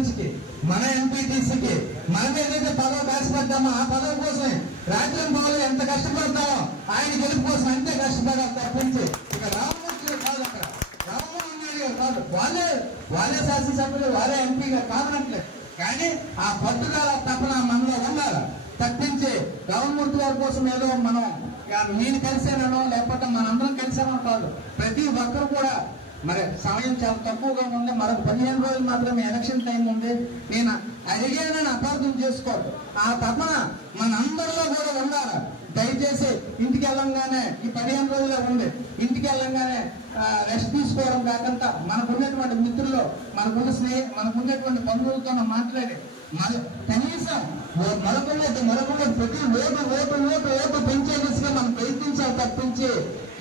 సర్పంచ్కి, మన ఎంపీటీసీకి మనం ఏదైతే పదవి కాసిపడ్డామో ఆ పదవి కోసమే రాత్రి పదవులు ఎంత కష్టపడతామో ఆయన గెలుపు కోసం అంతే కష్టపడాలి తప్పించి ఇక రామమూర్తి కాదు, అక్కడ రామమోహన్ నాయుడు కాదు, వాళ్ళే శాసనసభ్యులు, వాళ్ళే ఎంపీగా కాదనట్లేదు. కానీ ఆ పట్టుదల తపన మనలో ఉండాలి తప్పించి రామమూర్తి గారి కోసం ఏదో మనం నేను కలిసానో లేకపోతే మనందరం కలిసానో కాదు. ప్రతి ఒక్కరు కూడా మరి సమయం చాలా తక్కువగా ఉంది, మరొక 15 రోజులు మాత్రమే ఎలక్షన్ టైం ఉంది. నేను అడిగానని అపార్థం చేసుకోవద్దు. ఆ తపన మనందరిలో కూడా ఉండాలి. దయచేసి ఇంటికి వెళ్ళంగానే ఈ 15 రోజులే ఉంది, ఇంటికి వెళ్ళంగానే రెస్ట్ తీసుకోవడం కాకుండా మనకున్నటువంటి మిత్రులు, మనకున్నటువంటి బంధువులతో మాట్లాడి కనీసం మరొకటి ప్రతి ఓటు పెంచే దిశగా మనం ప్రయత్నించాలి తప్పించి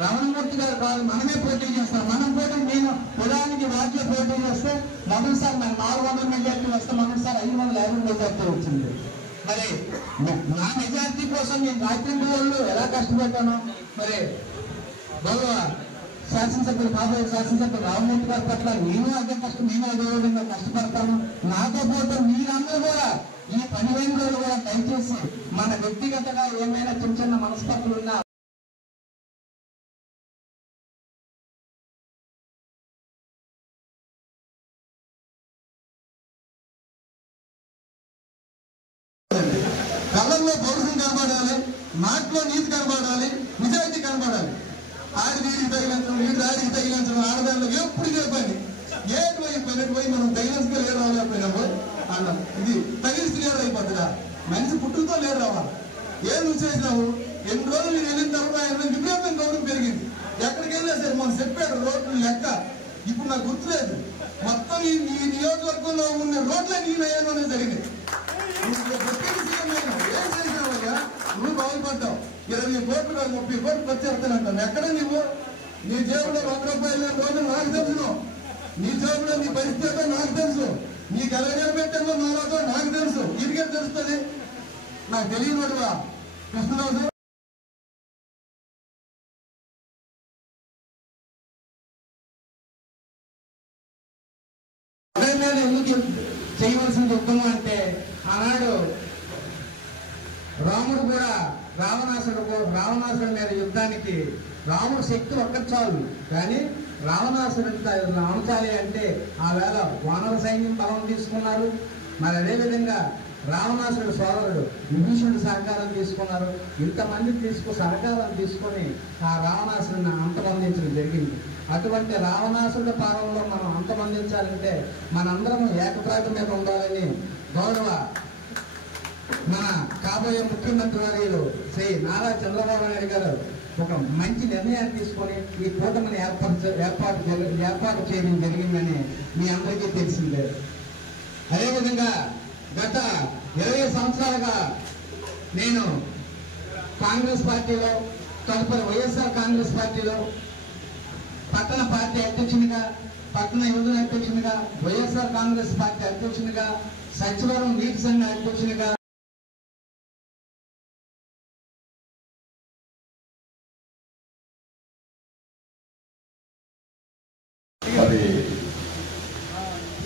రమణమూర్తి గారు కాదు మనమే పోటీ చేస్తాం. మనం పోటీ నేను ఉదాహరణకి వాటిలో పోటీ చేస్తే మొదటిసారి నాకు 400 మెజార్టీ వస్తే మొదటిసారి 550 మెజార్టీ వచ్చింది. మరి నా మెజార్టీ కోసం నేను రాత్రి రోజులు ఎలా కష్టపడ్డాను. మరి గౌరవ శాసనసభ్యులు కాబోయే శాసనసభ్యులు రామమూర్తి గారి పట్ల నేను అదే విధంగా కష్టపడతాను. నాతో పాటు మీరందరూ కూడా ఈ 15 రోజులు కూడా దయచేసి మన వ్యక్తిగతంగా ఏమైనా చిన్న మనస్పర్ధలు ఉన్నా కళ్ళల్లో పౌరుషం కనబడాలి, మాటలో నీతి కనబడాలి, నిజాయితీ కనబడాలి. ఆడి వీడికి తగిలించడం, వీడి ఆడికి తగిలించడం, ఆడదానిలో ఎప్పుడు చెప్పండి ఏటి పోయి మనం తగిలించుకో లేరు రాలేకపోయినాము అన్నాం. ఇది తగిలిస్తే లేరు అయిపోతుందా? మనిషి పుట్టుకతో లేరు రావాలి. ఏం నువ్వు చేసినావు? 8 రోజులు నేను వెళ్ళిన తర్వాత ఆయన విపరీతం గౌరవం పెరిగింది. ఎక్కడికి వెళ్ళినా సరే మనం చెప్పాడు రోడ్లు లెక్క ఇప్పుడు నాకు గుర్తులేదు. మొత్తం ఈ నియోజకవర్గంలో ఉన్న రోడ్లే నీ నయ్యాలోనే జరిగింది. ఏం చేసినావయ్యా? నువ్వు బాగుపడ్డావు. 20 కోట్లు 30 కోట్లు ఖర్చు చేస్తానంటాను. ఎక్కడ నువ్వు నీ జేబులో 100 రూపాయలు రోజు నాకు తెలుసు, నీ జేబులో నీ పరిస్థితి నాకు తెలుసు, నీ గలగలు పెట్టాలో నాలో నాకు తెలుసు. ఇదిగే తెలుస్తుంది. నాకు తెలియని వాడువా కృష్ణరాజు? ఎందుకు చేయవలసింది ఉత్తమం అంటే ఆనాడు రాముడు కూడా రావణాసురుడి మీద యుద్ధానికి రాముడు శక్తి ఒక్కటి చాలు, కానీ రావణాసురుడి అణచాలి అంటే ఆ వేళ వానర సైన్యం బలం తీసుకున్నారు. మరి అదేవిధంగా రావణాసురుడు సోదరుడు విభీషణుడు సహకారం తీసుకున్నారు. ఇంతమంది సహకారం తీసుకొని ఆ రావణాసురుడిని అంతమందించడం జరిగింది. అటువంటి రావణాసురుడి పాలనలో మనం అంతమందించాలంటే మనందరం ఏకప్రాతి మీద ఉండాలని గౌరవ మన కాబోయే ముఖ్యమంత్రి వర్యులు శ్రీ నారా చంద్రబాబు నాయుడు గారు ఒక మంచి నిర్ణయాన్ని తీసుకొని ఈ కూటమిని ఏర్పాటు చేయడం జరిగిందని మీ అందరికీ తెలిసిందే. అదేవిధంగా గత 20 సంవత్సరాలుగా నేను కాంగ్రెస్ పార్టీలో, తదుపరి వైఎస్ఆర్ కాంగ్రెస్ పార్టీలో పట్టణ పార్టీ అధ్యక్షునిగా, పట్టణ యువజన అధ్యక్షునిగా, వైఎస్ఆర్ కాంగ్రెస్ పార్టీ అధ్యక్షునిగా, సచివరం నీటి సంఘ అధ్యక్షునిగా మరి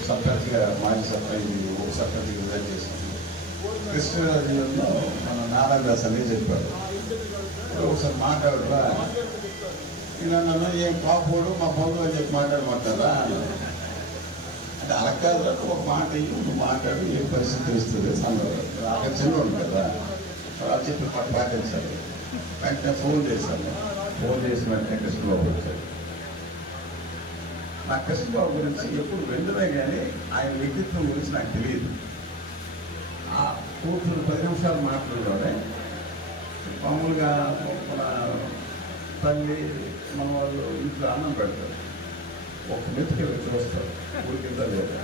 సర్పంచ్గా మాజీ సర్పంచ్ ఉప సర్పంచ్గా రిజైన్ చేశాను. కృష్ణరాజులో మన నారాయణదాస్ అనేది చెప్పాడు. ఒకసారి మాట్లాడరా ఇలా నన్ను ఏం కాకపోడు మా పౌరు అని చెప్పి మాట్లాడమంటారా అంటే అలా కాదు, ఒక మాట నువ్వు మాట్లాడు, ఏం పరిస్థితి తెలుస్తుంది. అక్కడ చిన్నవాడు కదా అలా చెప్పి పాటించాలి. వెంటనే ఫోన్ చేశాను. ఫోన్ చేసిన వెంటనే కృష్ణబాబు వచ్చాడు. నా కృష్ణబాబు గురించి ఎప్పుడు వెళ్ళినా కానీ ఆయన వ్యక్తిత్వం గురించి నాకు తెలియదు. ఆ కూతురు 10 నిమిషాలు మాట్లాడలోనే మామూలుగా మన తల్లి మన వాళ్ళు ఇంట్లో అన్నం పెడతారు, ఒక మెతుకి చూస్తారు ఉడికిందా లేదా,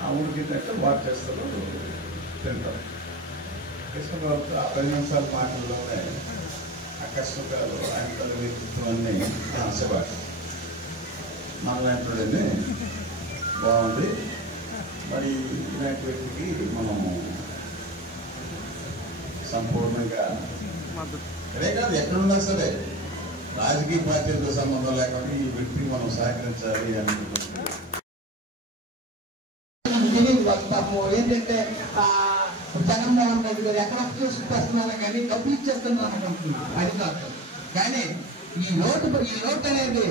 ఆ ఉడికిందంటే వాడు చేస్తారు, తింటారు. కృష్ణబాబుతో ఆ 10 నిమిషాలు మాటల్లోనే ఆ కష్టకాలు ఆయన తల్లి వ్యక్తిత్వం అన్నీ ఆశబాట మనలాంటి బాగుంది. మరి ఇలాంటి వ్యక్తికి మనము సంపూర్ణంగా అదే కాదు ఎక్కడున్నా సరే రాజకీయ పార్టీలతో సంబంధం లేకుండా ఈ వ్యక్తికి మనం సహకరించాలి అనుకుంటున్నాం. పాపం ఏంటంటే జగన్మోహన్ రెడ్డి గారు ఎక్కడ చూసుకొస్తున్నారు కానీ డబ్బులు ఇచ్చేస్తున్నారు అనుకుంటున్నారు. అది కాదు. కానీ ఈ లోటు అనేది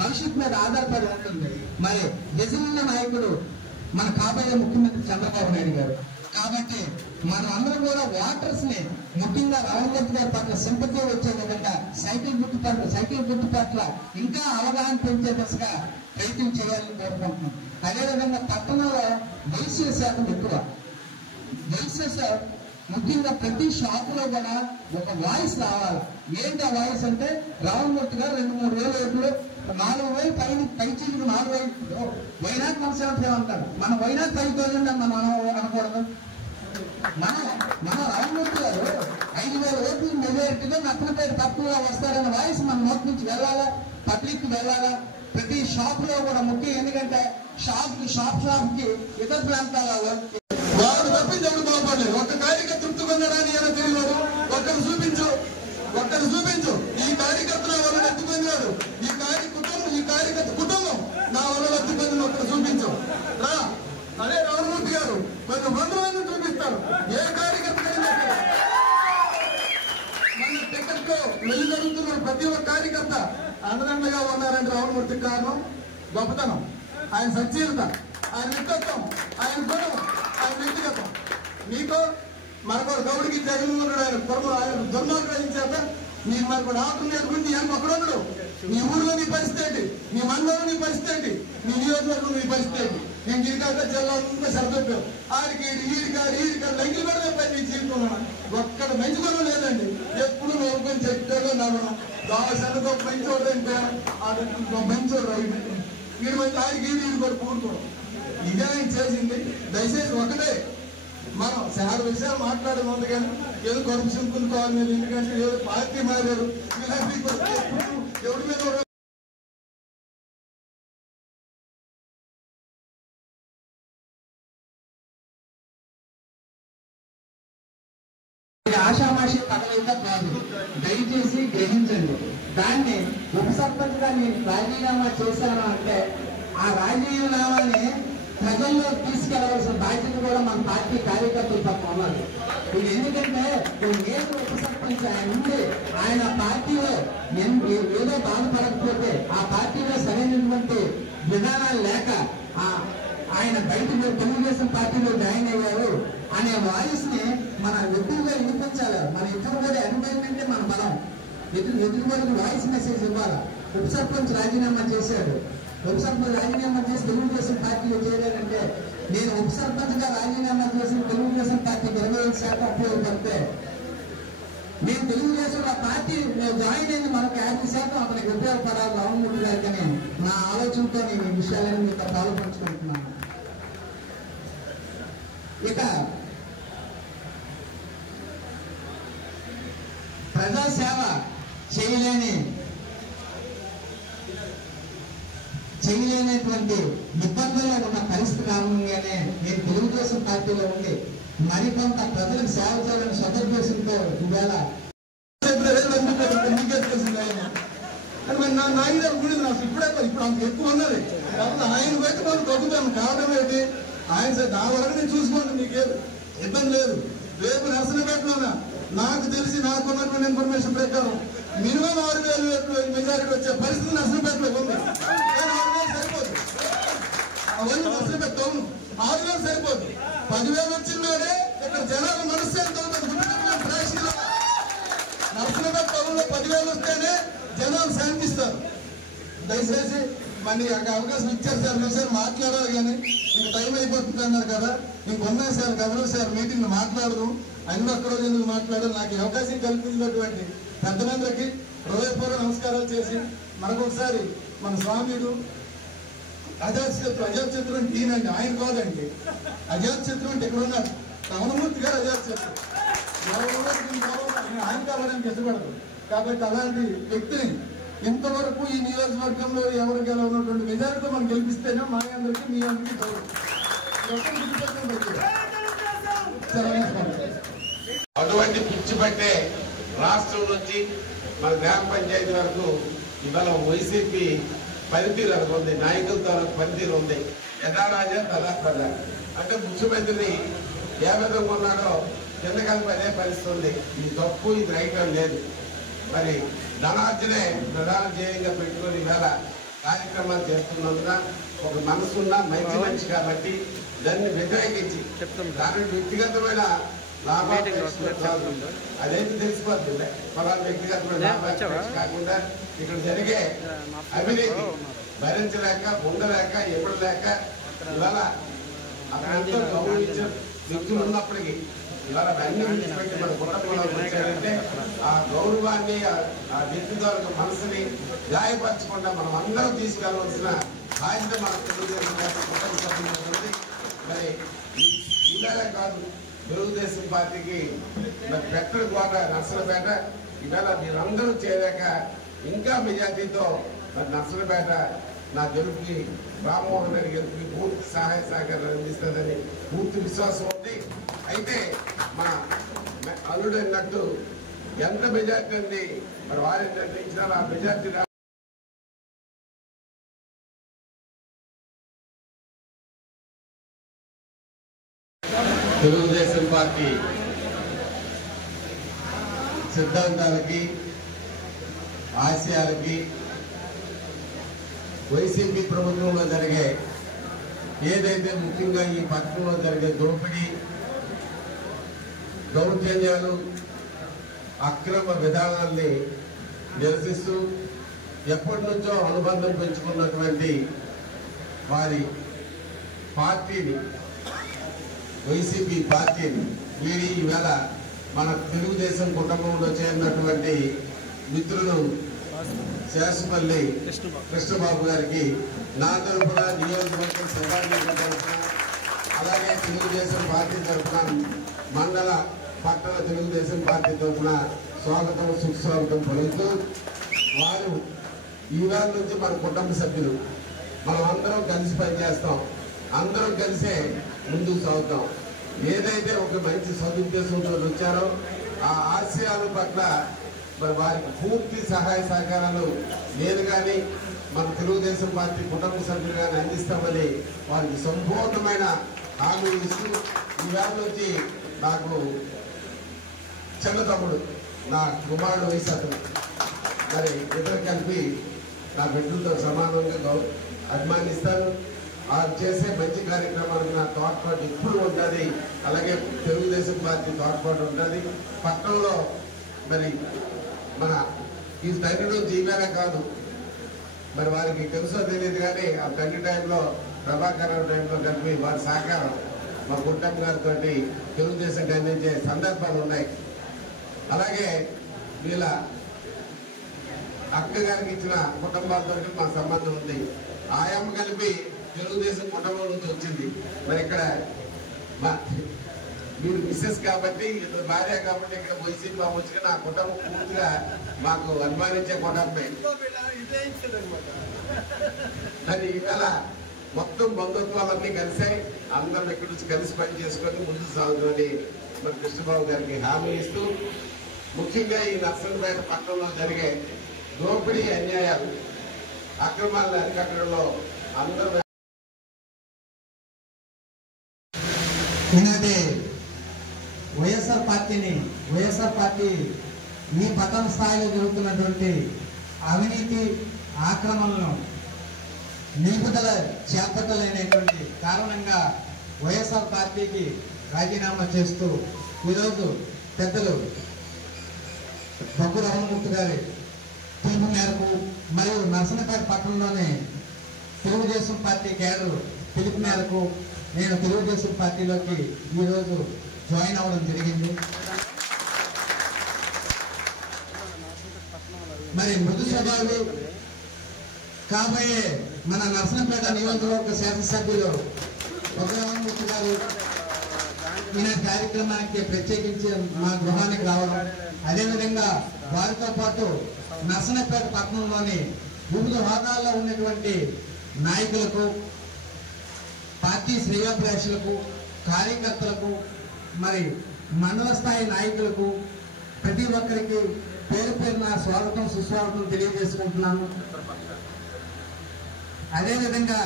భవిష్యత్తు మీద ఆధారపడి ఉంటుంది. మరి నిజమైన నాయకుడు మన కాబోయే ముఖ్యమంత్రి చంద్రబాబు నాయుడు గారు. కాబట్టి మనం అందరం కూడా ఓటర్స్ ని ముఖ్యంగా రాహుల్ గాంధీ గారి పట్ల సింపతి వచ్చే విధంగా సైకిల్ గుర్తు పట్ల ఇంకా అవగాహన పెంచే దిశగా ప్రయత్నం చేయాలని కోరుకుంటున్నాం. అదేవిధంగా పట్టణంలో వయసు శాతం ఎక్కువ. వయసు ముఖ్యంగా ప్రతి షాప్ లో కూడా ఒక వాయిస్ రావాలి. ఏంటి ఆ వాయిస్ అంటే రామమూర్తి గారు 2-3 వేల ఓట్లు 4,000 పైచీలకు 4,000 వైనాట్ 170 అంటారు. మన వైనాట్ 5,000 మనం అనకూడదు. మన రామమూర్తి గారు 5,000 ఓట్లు మెజారిటీగా నక్కలపై తక్కువగా వస్తారన్న వాయిస్ మన నోటి నుంచి వెళ్ళాలా, పబ్లిక్ వెళ్ళాలా. ప్రతి షాప్ లో కూడా ముఖ్యం. ఎందుకంటే షాప్ కి ఇతర ప్రాంతాలలో వాడు తప్పించడం బాగుపడలేదు. ఒక్క కార్యకర్త తృప్తికొన్నాడని ఏదో తెలియదు. ఒక్కరు చూపించు ఈ కార్యకర్త నా వల్ల లబ్ధి పొందాడు, ఈ కార్యకర్త కుటుంబం నా వల్ల లబ్ధి పొందిన ఒక్కరు చూపించు రా. అదే రామమూర్తి గారు కొంచెం 100 మందిని చూపిస్తారు. ఏ కార్యకర్త మన టికెట్ లో వెళ్ళి జరుగుతున్న ప్రతి ఒక్క కార్యకర్త అండదండగా ఉన్నారంటే రామమూర్తికి కారణం గొప్పతనం, ఆయన సచ్చీలత, ఆయన వ్యక్తిత్వం, ఆయన గుణం, ఆయన వ్యక్తిగతం. మీకు మనకు గౌడికి జగన్మోహన్ ఆయన దుర్మార్గించాక మీరు మనకు ఆకులు నేర్చుకుంటే ఏం ఒకడు నీ ఊళ్ళో నీ పరిస్థితి ఏంటి, నీ మండలంలో నీ పరిస్థితి ఏంటి, నీ నియోజకవర్గం నీ పరిస్థితి ఏంటి. నేను గిరికాక జిల్లా సరిపెట్టాను. ఆడికి ఈడికాడు లంకిలు పడితే పని నీ జీవితంలో ఒక్కడ మంచిదనం లేదండి. ఎప్పుడు నోరుకొని చెప్తాడో నవ్వడం దాసనతో మంచోడు అంటే మంచోడు వీడి మంచి ఆడికి ఈడు కూడా కూడుకోవడం ఇదే ఆయన చేసింది. దయచేసి ఒకటే మనం చాలా విషయాలు మాట్లాడడం ఉంది కానీ ఏదో కరప్షన్ కావాలి మీరు, ఎందుకంటే ఏదో పార్టీ మారారు ఎవరి మీద ఆషామాషి పదవిగా కాదు. దయచేసి గ్రహించండి. దాన్ని ఉప సర్పంచ్ గా నేను రాజీనామా చేశాను అంటే ఆ రాజీనామాని ప్రజల్లో తీసుకెళ్లవలసిన బాధ్యత కూడా మన పార్టీ కార్యకర్తలు తప్ప ఉన్నారు. ఇది ఎందుకంటే నేను ఉప సర్పంచ్ ఆయన ఉండి ఆయన పార్టీలో ఏదో బాధపడకపోతే ఆ పార్టీలో సరైనటువంటి విధానాలు లేక ఆయన బయటకు తెలుగుదేశం పార్టీలో జాయిన్ అయ్యారు అనే వాయిస్ ని మన ఎక్కువగా వినిపించాలి. మన ఎదురుబడి అనుభవం మన బలం. ఎదురుబడికి వాయిస్ మెసేజ్ ఇవ్వాలి. ఉప సర్పంచ్ రాజీనామా చేశాడు. ఉప సర్పంచ్ రాజీనామా చేసి తెలుగుదేశం పార్టీలో చేరారంటే నేను ఉప సర్పంచ్ గా రాజీనామా చేసి తెలుగుదేశం పార్టీకి 25% ఉపయోగపడితే నేను తెలుగుదేశం ఆ పార్టీ జాయిన్ అయింది మనకు 50% అతనికి ఉపయోగపడాలి రామమూర్తి గారికి నా ఆలోచనతో నేను ఈ విషయాలను మీతో పాల్పంచుకుంటున్నాను. ఇక ప్రజాసేవ చేయలేనటువంటి ఇబ్బందుల్లో ఉన్న పరిస్థితి కారణంగానే నేను తెలుగుదేశం పార్టీలో ఉండి మరికొంత ప్రజలకు సేవ చేయాలని సదుద్దేశంతో ఇవాళ నాయన గుడి నాకు ఇప్పుడు అంత ఎక్కువ ఉన్నది. ఆయన బయట మనం తగ్గుతాను కావడం ఏంటి, ఆయన నా వరకు నేను చూసుకోండి, మీకు ఇబ్బంది లేదు. రేపు నర్సనపేటలోనా నాకు తెలిసి నాకున్నటువంటి ఇన్ఫర్మేషన్ ప్రకారం మినిమం 6,000 మెజారిటీ వచ్చే పరిస్థితి నర్సనపేటలో ఉంది. 6,000 సరిపోదు. అవన్నీ నర్సనపేట టౌన్ 6,000 సరిపోదు. 10,000 వచ్చినాడే ఇక్కడ జనాల మనస్సు ఎంత ఉంటుంది. నర్సనపేట టౌన్ లో 10,000 వస్తేనే జనాలు శాంతిస్తారు. దయచేసి మళ్ళీ అవకాశం ఇచ్చారు సార్, మీరు సార్ మాట్లాడాలి కానీ ఇంక టైం అయిపోతుంది అన్నారు కదా. ఇంకొన్నాయి సార్ గవర్నర్ సార్ మీటింగ్ మాట్లాడదు అన్ని ఒక్క రోజు ఎందుకు మాట్లాడారు. నాకు అవకాశం కల్పించినటువంటి పెద్దలందరికీ హృదయపూర్వక నమస్కారాలు చేసి మరొకసారి మన స్వామిడు అజాతశత్రు అంటే ఈయనండి, ఆయన కాదండి. అజాతశత్రు అంటే ఇక్కడ ఉన్నారు రామమూర్తి గారు అజాతశత్రు. ఆయన కావడానికి ఇష్టపడదు. కాబట్టి అలాంటి వ్యక్తిని ఇంతవరకు ఈ నియోజకవర్గంలో ఎవరు గెలవనటువంటి మెజారిటీతో మనం గెలిపిస్తేనే మా అందరికీ మీ అందరికీ అటువంటి పిచ్చి పట్టే రాష్ట్రం నుంచి మన గ్రామ పంచాయతీ వరకు ఇవాళ వైసీపీ పనితీరు అనుకుంది, నాయకులతో పనితీరు ఉంది. యథారాజా తదా ప్రజా. అంటే ముఖ్యమంత్రిని ఏ విధంగా ఉన్నాడో కింద కలిపి అదే పరిస్థితుంది. ఇది తప్పు, ఇది రైట్ అని లేదు. మరి ధనార్జనే ప్రధాన ధ్యేయంగా పెట్టుకుని వేళ కార్యక్రమాలు చేస్తున్నందున ఒక మనసున్న మంచి మనిషి కాబట్టి దాన్ని వ్యతిరేకించి దాని వ్యక్తిగతమైన లాభాలు అదైతే తెలిసిపోతుంది. ఫలానా వ్యక్తిగతమైన లాభాలు కాకుండా ఇక్కడ జరిగే అవినీతి భరించలేక ఉండలేక ఎప్పుడు లేక ఇవాళ అక్కడంతా గౌరవించే వ్యక్తులు ఉన్నప్పటికీ ఇవాళ అన్ని విడిచిపెట్టి మన కుటుంబంలో వచ్చారంటే ఆ గౌరవాన్ని ఆ వ్యక్తిగత మనసుని గాయపరచకుండా మనం అందరం తీసుకెళ్లవలసిన బాధ్యత మన కుటుంబ సభ్యులు. మరి ఇలాగే కాదు, తెలుగుదేశం పార్టీకి మరి పెట్టడు కోట నర్సలపేట ఇవాళ మీరందరూ చేరాక ఇంకా మెజార్టీతో మరి నర్సలపేట నా గెలుపుకి రామ్మోహన్ రెడ్డి గెలుపుకి పూర్తి సహాయ సహకారాలు అందిస్తుందని పూర్తి విశ్వాసం ఉంది. అయితే మా అల్లుడు అన్నట్టు ఎంత మెజార్టీ ఉంది మరి వారు ఏంటంటే ఇచ్చిన ఆ మెజార్టీ తెలుగుదేశం పార్టీ సిద్ధాంతాలకి ఆశయాలకి వైసీపీ ప్రభుత్వంలో జరిగే ఏదైతే ముఖ్యంగా ఈ పట్టణంలో జరిగే దోపిడీ దౌర్జన్యాలు అక్రమ విధానాల్ని నిరసిస్తూ ఎప్పటి నుంచో అనుబంధం పెంచుకున్నటువంటి వారి పార్టీని వైసీపీ పార్టీని వీడి ఈవేళ మన తెలుగుదేశం కుటుంబంలో చేరినటువంటి మిత్రులు శేషపల్లి కృష్ణబాబు గారికి నా తరఫున నియోజకవర్గం శుభాకాంక్షలు తరఫున అలాగే తెలుగుదేశం పార్టీ తరఫున మండల పట్టణ తెలుగుదేశం పార్టీ తరఫున స్వాగతం సుస్వాగతం పలుకుతూ వారు ఈవేళ నుంచి మన కుటుంబ సభ్యులు మనం అందరం కలిసి పనిచేస్తాం, అందరం కలిసే ముందుకు సాగుతాం. ఏదైతే ఒక మంచి సదుద్దేశంతో వచ్చారో ఆ ఆశయాల పట్ల మరి వారికి పూర్తి సహాయ సహకారాలు నేను కానీ మన తెలుగుదేశం పార్టీ కుటుంబ సభ్యులు కానీ అందిస్తామని వారికి సంపూర్ణమైన హామీ ఇస్తూ ఈవేళ నుంచి నాకు చిన్న తమ్ముడు నా కుమారుడు వయసు అతను మరి ఇద్దరు కలిపి నా బిడ్డలతో సమానంగా అభిమానిస్తాను. ఆ చేసే మంచి కార్యక్రమాలకు నా తోడ్పాటు ఎప్పుడు ఉంటుంది. అలాగే తెలుగుదేశం పార్టీ తోడ్పాటు ఉంటుంది. పట్టణంలో మరి మన ఈ తండ్రి నుంచి ఈవేళ కాదు మరి వారికి తెలుసో తెలియదు కానీ ఆ తండ్రి టైంలో ప్రభాకర్ టైంలో కలిపి వారి సహకారం మా కుటుంబ గారితో తెలుగుదేశం అందించే సందర్భాలు ఉన్నాయి. అలాగే వీళ్ళ అక్క గారికి ఇచ్చిన కుటుంబాలతో మా సంబంధం ఉంది. ఆయమ్మ కలిపి తెలుగుదేశం కుటుంబం నుంచి వచ్చింది. మరి ఇక్కడ మీరు మిస్సెస్ కాబట్టి ఇద్దరు భార్య కాబట్టి ఇక్కడ వైసీపీ బాబు వచ్చి నా కుటుంబం పూర్తిగా మాకు అభిమానించే కుటుంబమే. మరి ఈవేళ మొత్తం బంధుత్వాలన్నీ కలిసాయి. అందరం ఇక్కడి నుంచి కలిసి పని చేసుకొని ముందుకు సాగుతుందని మరి కృష్ణబాబు గారికి హామీ ఇస్తూ ముఖ్యంగా ఈ నర్సంపేట పట్టణంలో జరిగే దోపిడీ అన్యాయాలు అక్రమాలను అరికట్టడంలో అందరూ ఈనాటి వైఎస్ఆర్ పార్టీ ఈ పతన స్థాయిలో జరుగుతున్నటువంటి అవినీతి ఆక్రమణలను నిలుపుదల చేపట్టలేనటువంటి కారణంగా వైఎస్ఆర్ పార్టీకి రాజీనామా చేస్తూ ఈరోజు పెద్దలు బొగ్గు రమణమూర్తి గారి పిలుపు మేరకు మరియు నర్సనపేట పట్టణంలోని తెలుగుదేశం పార్టీ కేడర్ పిలుపు మేరకు నేను తెలుగుదేశం పార్టీలోకి ఈరోజు జాయిన్ అవ్వడం జరిగింది. మరి మృదు స్వభావి కాబోయే మన నర్సనపేట నియోజకవర్గ శాసనసభ్యులు బొగ్గరామమూర్తి గారు ఈనాటి కార్యక్రమానికి ప్రత్యేకించి మా గృహానికి రావడం, అదేవిధంగా వారితో పాటు నర్సనపేట పట్టణంలోని వివిధ హోదాల్లో ఉన్నటువంటి నాయకులకు, పార్టీ శ్రేయోభిలాషులకు, కార్యకర్తలకు, మరి మండల స్థాయి నాయకులకు ప్రతి ఒక్కరికి పేరు పేరున స్వాగతం సుస్వాగతం తెలియజేసుకుంటున్నాను. అదేవిధంగా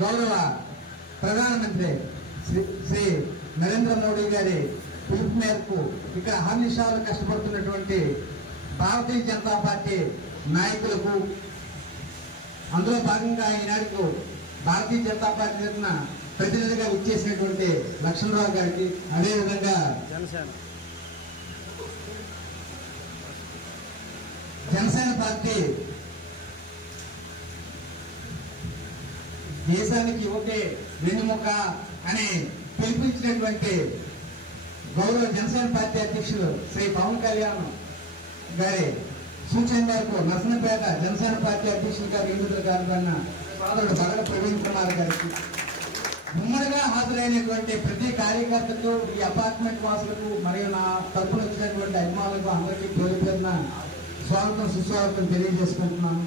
గౌరవ ప్రధానమంత్రి శ్రీ నరేంద్ర మోడీ గారి పిలుపు మేరకు ఇక్కడ అహర్నిశాలు కష్టపడుతున్నటువంటి భారతీయ జనతా పార్టీ నాయకులకు, అందులో భాగంగా ఈనాడుకు భారతీయ జనతా పార్టీ తరఫున ప్రతినిధిగా ఇచ్చేసినటువంటి లక్ష్మణరావు గారికి, అదేవిధంగా జనసేన పార్టీ దేశానికి ఒకే వెన్నుముక అని పిలిపించినటువంటి గౌరవ జనసేన పార్టీ అధ్యక్షులు శ్రీ పవన్ కళ్యాణ్ గారి సూచన మేరకు నర్సనపేట జనసేన పార్టీ అధ్యక్షులుగా విడుదల కానుకున్న సోదరుడు బడగ ప్రవీణ్ కుమార్ గారికి, ఉమ్మడిగా హాజరైనటువంటి ప్రతి కార్యకర్తకు, ఈ అపార్ట్మెంట్ వాసులకు మరియు నా తరపున వచ్చినటువంటి అభిమానులకు అందరికీ పేరు పేరున స్వాగతం సుస్వాగతం తెలియజేసుకుంటున్నాను.